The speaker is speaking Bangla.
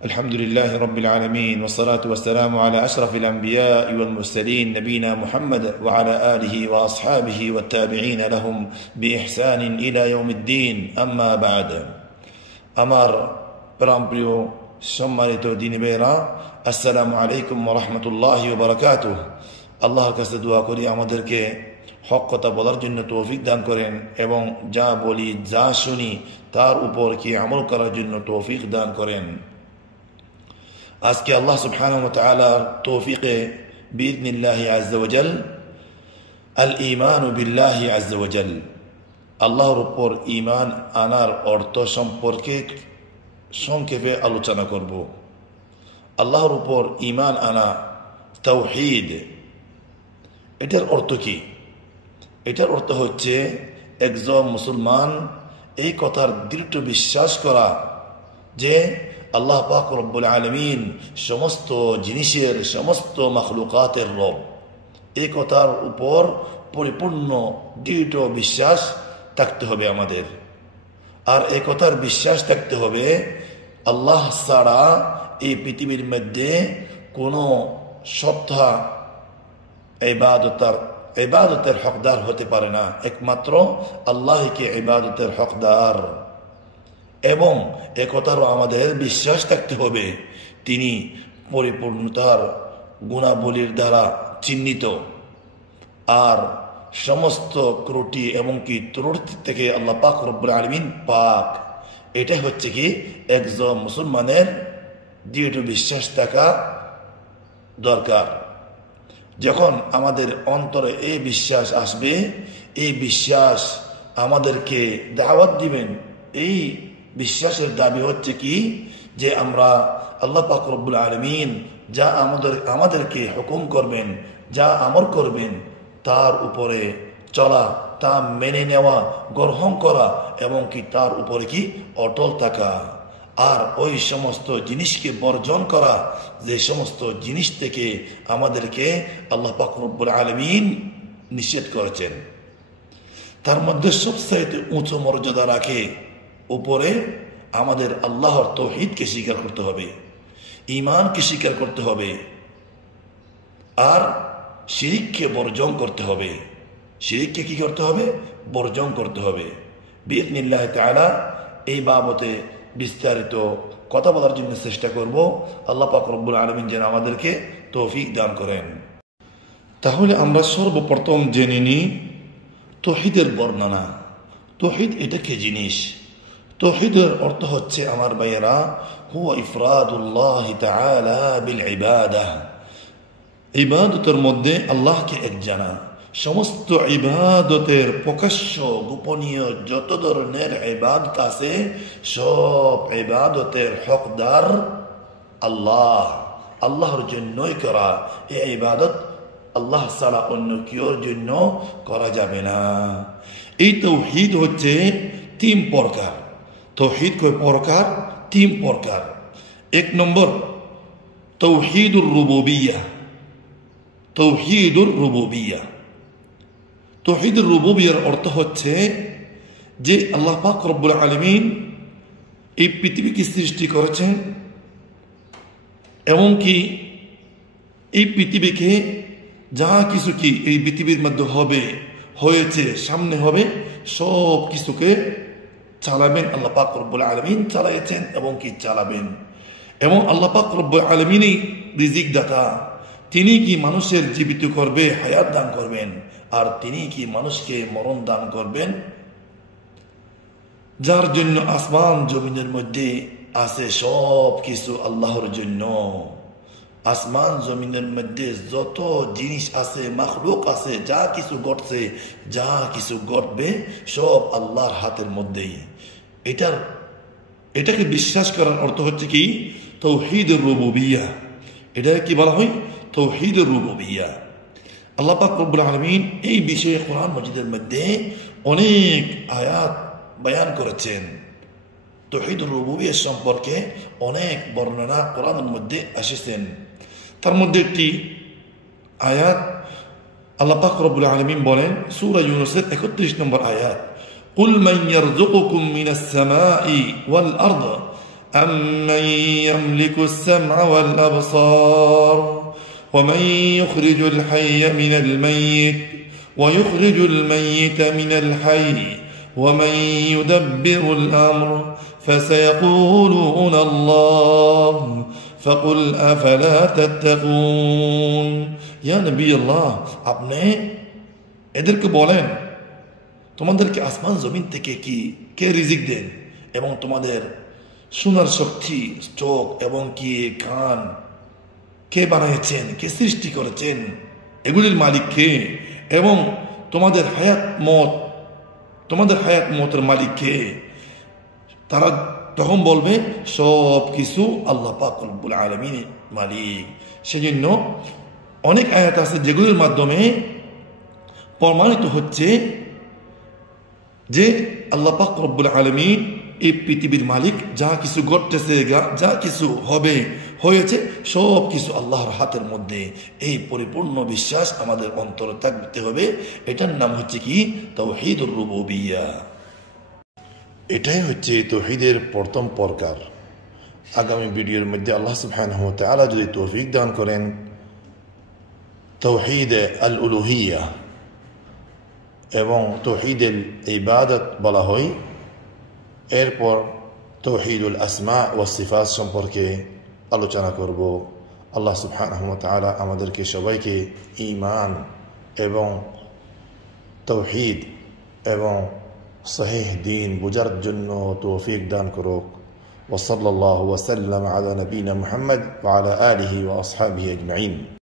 الحمد لله رب العالمين والصلاة والسلام على أشرف الأنبياء والمرسلين نبينا محمد وعلى آله وأصحابه والتابعين لهم بإحسان إلى يوم الدين أما بعد أمار برامبريو সম্মানিত দিনী ভাইরা আসসালামু আলাইকুম ওয়া রাহমাতুল্লাহি ওয়া বারাকাতুহু আল্লাহর কাছে দোয়া করি আমাদেরকে হক কথা বলার জন্য তৌফিক দান করেন এবং যা বলি যা শুনি তার উপর কি আমল করার জন্য তৌফিক দান করেন। আজকে আল্লাহ সুবহানাহু ওয়া তাআলার তৌফিকে বিইذنিল্লাহি আযজা ওয়া জাল আল ঈমান বিল্লাহি আযজা ওয়া জাল আল্লাহর উপর ঈমান আনার অর্থ সম্পর্কে সংক্ষেপে আলোচনা করব। আল্লাহর উপর ঈমান আনা তাওহীদ, এটার অর্থ কি? এটার অর্থ হচ্ছে একজন মুসলমান এই কথার দৃঢ় বিশ্বাস করা যে আল্লাহ পাক রব্বুল আলামিন সমস্ত জিনিসের সমস্ত মাখলুকাতের রব। এই কথার উপর পরিপূর্ণ দৃঢ় বিশ্বাস থাকতে হবে আমাদের। আর এই কথার বিশ্বাস থাকতে হবে আল্লাহ ছাড়া এই পৃথিবীর মধ্যে কোনো সত্তা ইবাদতের হকদার হতে পারে না, একমাত্র আল্লাহকে ইবাদতের হকদার। এবং একথারও আমাদের বিশ্বাস থাকতে হবে তিনি পরিপূর্ণতার গুণাবলীর দ্বারা চিহ্নিত, আর সমস্ত ত্রুটি এবং কি ত্রুটি থেকে আল্লাহ পাক রব্বুল আলামিন পাক। এটাই হচ্ছে কি একজন মুসলমানের দৃঢ় বিশ্বাস থাকা দরকার। যখন আমাদের অন্তরে এই বিশ্বাস আসবে, এই বিশ্বাস আমাদেরকে দাওয়াত দিবেন। এই বিশ্বাসের দাবি হচ্ছে কি যে আমরা আল্লাহ পাক রব্বুল আলামিন যা আমাদেরকে হুকুম করবেন, যা আমর করবেন তার উপরে চলা, তা মেনে নেওয়া, গ্রহণ করা এবং কি তার উপরে কি অটল থাকা। আর ওই সমস্ত জিনিসকে বর্জন করা যে সমস্ত জিনিস থেকে আমাদেরকে আল্লাহ পাক রব্বুল আলামিন নিষেধ করেছেন। তার মধ্যে সবচাইতে উঁচু মর্যাদা রাখে উপরে আমাদের আল্লাহর তাওহীদকে স্বীকার করতে হবে, ঈমানকে স্বীকার করতে হবে, আর শিরিককে বর্জন করতে হবে। শিরিককে কি করতে হবে? বর্জন করতে হবে। বিইذনিল্লাহি তাআলা এই বাবতে বিস্তারিত কথা বলার জন্য চেষ্টা করব। আল্লাহ পাক রব্বুল আলামিন যেন আমাদেরকে তৌফিক দান করেন। তাহলে আমরা সর্বপ্রথম জেনে নিই তাওহীদের বর্ণনা। তাওহীদ এটা কি জিনিস? তাওহীদের অর্থ হচ্ছে আমার ভাইয়েরা, হুয়া ইফরাদুল্লাহি তাআলা বিল ইবাদাহ। ইবাদতের মধ্যে আল্লাহকে এক জানা। সমস্ত ইবাদতের প্রকাশ্য গোপনীয় যত ধরনের ইবাদত আছে সব ইবাদতের হকদার আল্লাহ। আল্লাহর জন্যই করা। এই ইবাদত আল্লাহ ছাড়া অন্য কেউর জন্য করা যাবে না। এই তাওহীদ হচ্ছে তিন প্রকার। তাওহীদ কয় প্রকার? তিন প্রকার। এক নম্বর তাওহীদুর রুবুবিয়্যাহ। তাওহীদুর রুবুবিয়্যাহ, তাওহীদুর রুবুবিয়্যার অর্থ হচ্ছে যে আল্লাহ পাক রব্বুল আলামিন এই পৃথিবীকে সৃষ্টি করেছেন, এমনকি এই পৃথিবীকে যা কিছু কি এই পৃথিবীর মধ্যে হবে, হয়েছে, সামনে হবে, সব কিছুকে চালাবেন আল্লাহ পাক রব্বুল আলামিন। চালাইছেন এবং কি চালাবেন। এবং আল্লাহ পাক রব্বুল আলামিনই রিজিক দাতা। তিনি কি মানুষের জীবিত করবে, হায়াত দান করবেন, আর তিনি কি মানুষকে মরণ দান করবেন। যার জন্য আসমান জমিনের মধ্যে আছে সব কিছু আল্লাহর জন্য। আসমান জমিনের মধ্যে যত জিনিস আছে, মাখলুক আছে, যা কিছু ঘটছে, যা কিছু ঘটবে সব আল্লাহর হাতের মধ্যেই। এটাকে বিশ্বাস করার অর্থ হচ্ছে কি তাওহীদুর রুবুবিয়্যাহ। এটাকে কি বলা হয়? তাওহীদুর রুবুবিয়্যাহ। আল্লাহ পাক রব্বুল আলামিন এই বিষয়ে কোরআন মাজিদের মধ্যে অনেক আয়াত বয়ান করেছেন। তাওহীদুর রুবুবিয়্যাহ সম্পর্কে অনেক বর্ণনা কোরআনের মধ্যে এসেছেন। তার মধ্যে একটি আয়াত আল্লাহ পাক রব্বুল আলামিন বলেন সূরা ইউনূসের 31 নম্বর আয়াত, কুল মান ইয়ারযুকুকুম মিনাস সামাই ওয়াল আরদ أمن يملك السمع والأبصار ومن يخرج الحي من الميت ويخرج الميت من الحي ومن يدبر الأمر فسيقولون الله فقل أفلا تتقون يا نبي الله আপনি এদেরকে বলেন তোমাদেরকে আসমান জমিন থেকে কে রিজিক দেন এবং তোমাদের শোনার শক্তি চোখ এবং কি কান কে বানিয়েছেন, কে সৃষ্টি করেছেন, এগুলির মালিক কে, এবং তোমাদের হায়াত মতের মালিক কে। তারা তখন বলবে সব কিছু আল্লাহ পাক রব্বুল আলামিন মালিক। সেজন্য অনেক আয়াত আছে যেগুলির মাধ্যমে প্রমাণিত হচ্ছে যে আল্লাহ পাক রব্বুল আলামিন এই পৃথিবীর মালিক। যা কিছু ঘটতেছে, যা কিছু হয়েছে, সব কিছু আল্লাহর হাতের মধ্যে। এই পরিপূর্ণ বিশ্বাস আমাদের অন্তরে থাকতে হবে। এটার নাম হচ্ছে কি? তাওহীদুর রুবুবিয়্যাহ। এটাই হচ্ছে তাওহীদের প্রথম প্রকার। আগামী ভিডিওর মধ্যে আল্লাহ সুবহানাহু ওয়া তাআলা যদি তৌফিক দান করেন, তাওহীদ আল উলুহিয়্যাহ এবং তাওহীদুল ইবাদত বলা হয়। এরপর তাওহীদুল আসমা ওয়া সিফাত সম্পর্কে আলোচনা করব। আল্লাহ সুবহানাহু ওয়া তাআলা আমাদেরকে সবাইকে ঈমান এবং তাওহীদ এবং সহিহ দ্বীন বুঝার জন্য তৌফিক দান করুক। ওয়া সাল্লাল্লাহু ওয়া সাল্লাম আলা নবিনা মুহাম্মদ ওয়া আলা আলিহি ওয়া আসহাবিহি আজমাইন।